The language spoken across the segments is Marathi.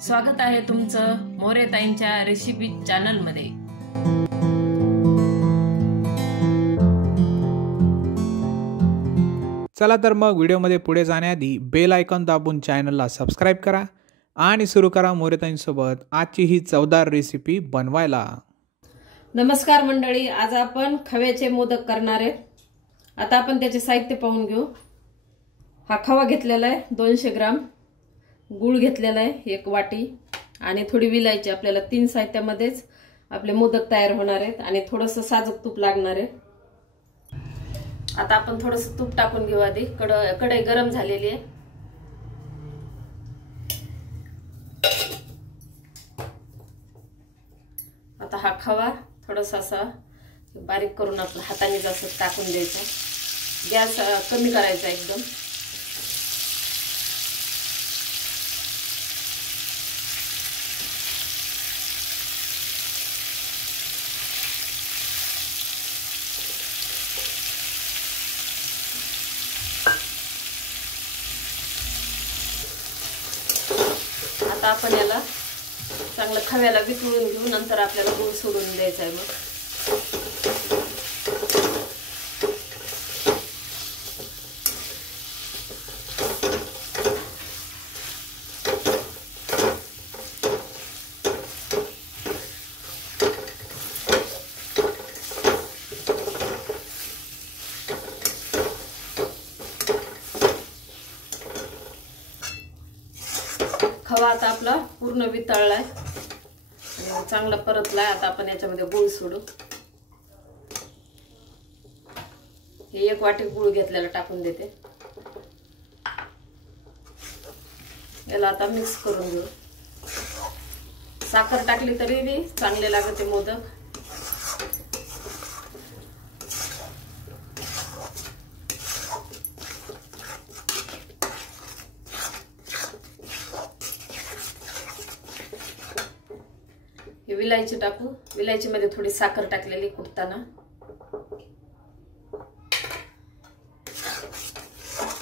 स्वागत आहे तुमचं मोरेताईंच्या रेसिपी चॅनल मध्ये। चला तर मग व्हिडिओमध्ये पुढे जाण्याआधी बेल आयकॉन दाबून चॅनलला सबस्क्राइब करा आणि सुरू करा मोरेताईंसोबत आजची ही चवदार रेसिपी बनवायला। नमस्कार मंडळी, आज आपण खव्याचे मोदक करणार आहे। आता आपण त्याचे साहित्य पाहून घेऊ। हा खवा घेतलेला आहे 200 ग्राम, गूळ घेतलेला आहे 1 वाटी आणि थोडी विलायची। आपल्याला 3 साहित्यामध्येच आपले मोदक तयार होणार आहेत आणि थोडंसं साजूक तूप लागणार आहे। आता आपण थोडंसं तूप टाकून घेऊ। आधी कढई गरम झालेली आहे। आता हा खवा थोडासा असा बारीक करून आपल्या हाताने जसं टाकून द्यायचा। गॅस कमी करायचा एकदम। आता आपण याला चांगलं खव्याला वितळून घेऊ, नंतर आपल्याला गूळ सोडून द्यायचा आहे। मग खवा आता आपला पूर्ण वितळलाय आणि चांगला परतलाय। आता आपण याच्यामध्ये गूळ सोडू। हे 1 वाटी गूळ घेतलेला टाकून देते। याला आता मिक्स करून घेऊ। साखर टाकली तरी बी चांगले लागते मोदक। विलायची टाकू। विलायची मध्ये थोडी साखर टाकलेली कुटताना।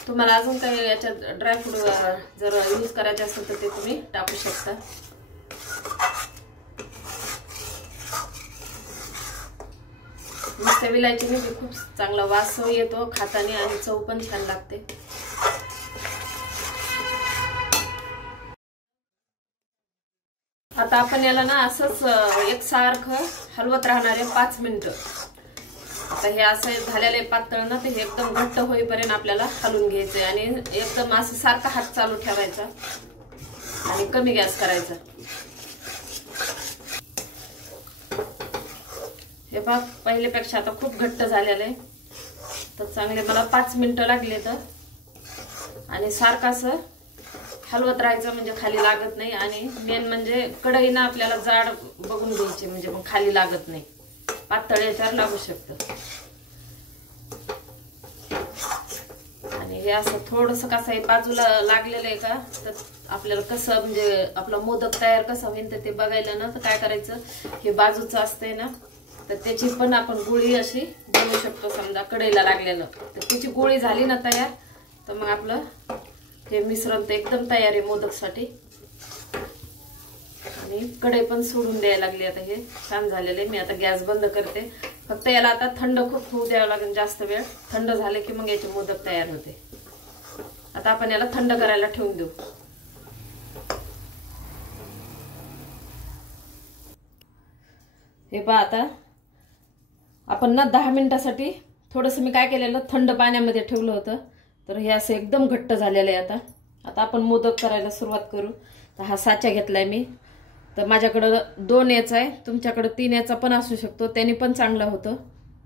तुम्हाला अजून काही याच्यात ड्रायफ्रूट जर यूज करायचे असेल तर ते तुम्ही टाकू शकता। मस्त विलायचीने खूप चांगला वास येतो खाताना आणि चव पण छान लागते। आता आपण याला ना असंच एकसारखं हलवत राहणार आहे 5 मिनिटं। आता हे असं झालेलं आहे पातळ ना, ते एकदम घट्ट होईपर्यंत आपल्याला हलवून घ्यायचंय आणि एकदम असं सारखा हात चालू ठेवायचा आणि कमी गॅस करायचा। हे बघ पहिल्यापेक्षा आता खूप घट्ट झालेलं आहे। तर चांगले मला 5 मिनिटं लागले तर, आणि सारखं असं हलवत राहायचं म्हणजे खाली लागत नाही। आणि मेन म्हणजे कढईनं आपल्याला जाड बघून घ्यायची म्हणजे मग खाली लागत नाही, पातळ याच्यावर लागू शकतं। आणि हे असं थोडंसं कसं आहे बाजूला लागलेलं आहे का, तर आपल्याला कसं म्हणजे आपला मोदक तयार कसा होईल तर ते बघायला ना, तर काय करायचं, हे बाजूचं असतंय ना, तर त्याची पण आपण गोळी अशी बनवू शकतो। समजा कढईला लागलेलं तर त्याची गोळी झाली ना तयार, तर मग आपलं हे मिश्रण तर एकदम तयार आहे मोदकसाठी। आणि कढई पण सोडून द्यायला लागली। आता हे छान झालेलं आहे। मी आता गॅस बंद करते। फक्त याला आता थंड खूप होऊ द्यावं लागेल, जास्त वेळ। थंड झाले की मग याचे मोदक तयार होते। आता आपण याला थंड करायला ठेवून देऊ। हे पहा, आता आपण ना 10 मिनिटासाठी थोडंसं मी काय केलेलं, थंड पाण्यामध्ये ठेवलं होतं, तर हे असं एकदम घट्ट झालेलं आहे। आता आपण मोदक करायला सुरुवात करू। तर हा साचा घेतलाय मी, तर माझ्याकडे 2 याचा आहे, तुमच्याकडे 3 याचा पण असू शकतो, त्याने पण चांगलं होतं।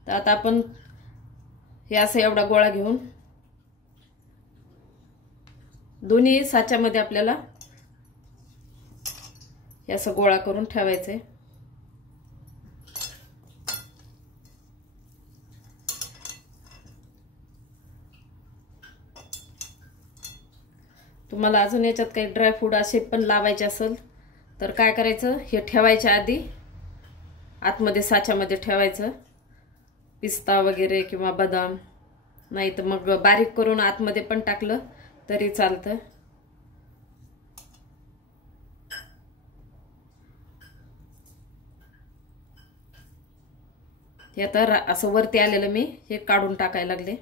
तर आता आपण हे असं एवढा गोळा घेऊन दोन्ही साच्यामध्ये आपल्याला हे असं गोळा करून ठेवायचंय। तुम्हाला अजून याच्यात काही ड्रायफ्रूट असे पण लावायचे असेल तर काय करायचं, हे ठेवायच्या आधी आतमध्ये साच्यामध्ये ठेवायचं, पिस्ता वगैरे किंवा बदाम, नाही तर मग बारीक करून आतमध्ये पण टाकलं तरी चालतं। हे आता असं वरती आलेलं मी हे काढून टाकायला लागले.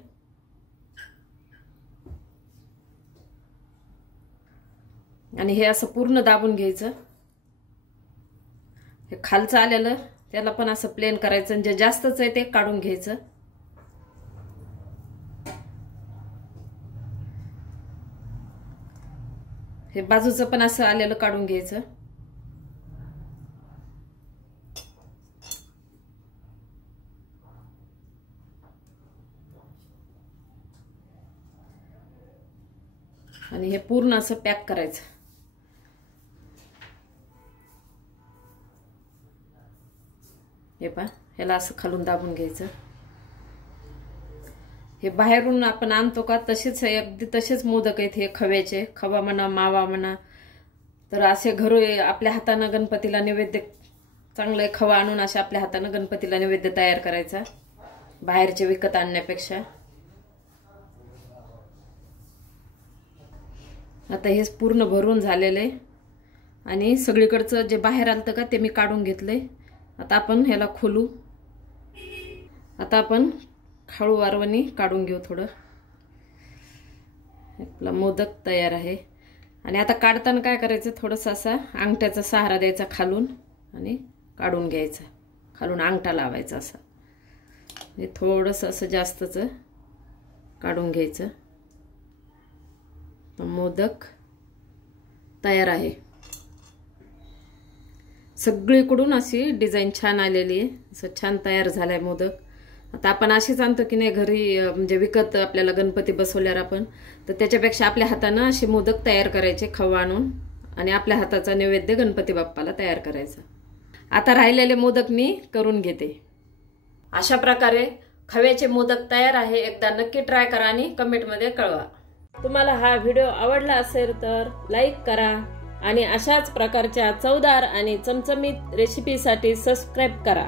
आणि हे असं पूर्ण दाबून घ्यायचं. हे खालचं आलेलं त्याला पण असं प्लेन करायचं आणि जे जास्तच आहे ते काढून घ्यायचं. हे बाजूचं पण असं आलेलं काढून घ्यायचं. आणि हे पूर्ण असं पॅक करायचं. हे पहा, ह्याला असं खालून दाबून घ्यायचं. हे बाहेरून आपण आणतो का तसेच अगदी तसेच मोदक आहेत हे खव्याचे. खवा म्हणा, मावा म्हणा. तर असे घरी आपल्या हातानं गणपतीला नैवेद्य चांगलं खवा आणून असे आपल्या हातानं गणपतीला नैवेद्य तयार करायचा, बाहेरचे विकत आणण्यापेक्षा. आता हे पूर्ण भरून झालेलं आहे आणि सगळीकडचं जे बाहेर आलतं का ते मी काढून घेतलंय. आता आपण ह्याला खोलू. आता आपण हळू वारवणी काढून घेऊ थोडं. आपला मोदक तयार आहे. आणि आता काढताना काय करायचं, थोडंसं असा अंगठ्याचा सहारा द्यायचा खालून आणि काढून घ्यायचा. खालून अंगठा लावायचा असा. हे थोडंसं असं जास्तच काढून घ्यायचं. मोदक तयार आहे. सगळीकडून अशी डिझाईन छान आलेली आहे. असं छान तयार झालाय मोदक. आता आपण अशीच आणतो की नाही घरी, म्हणजे विकत आपल्याला गणपती बसवल्यावर आपण, तर त्याच्यापेक्षा आपल्या हातानं असे मोदक तयार करायचे खवा आणून आणि आपल्या हाताचा नैवेद्य गणपती बाप्पाला तयार करायचा. आता राहिलेले मोदक मी करून घेते. अशा प्रकारे खव्याचे मोदक तयार आहे. एकदा नक्की ट्राय करा आणि कमेंटमध्ये कळवा. तुम्हाला हा व्हिडिओ आवडला असेल तर लाईक करा आणि अशाच प्रकारच्या चवदार आणि चमचमीत रेसिपीसाठी सबस्क्राईब करा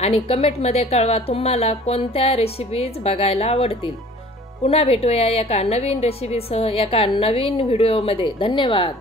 आणि कमेंटमध्ये कळवा तुम्हाला कोणत्या रेसिपीज बघायला आवडतील. पुन्हा भेटूया एका नवीन रेसिपीसह एका नवीन व्हिडिओमध्ये. धन्यवाद.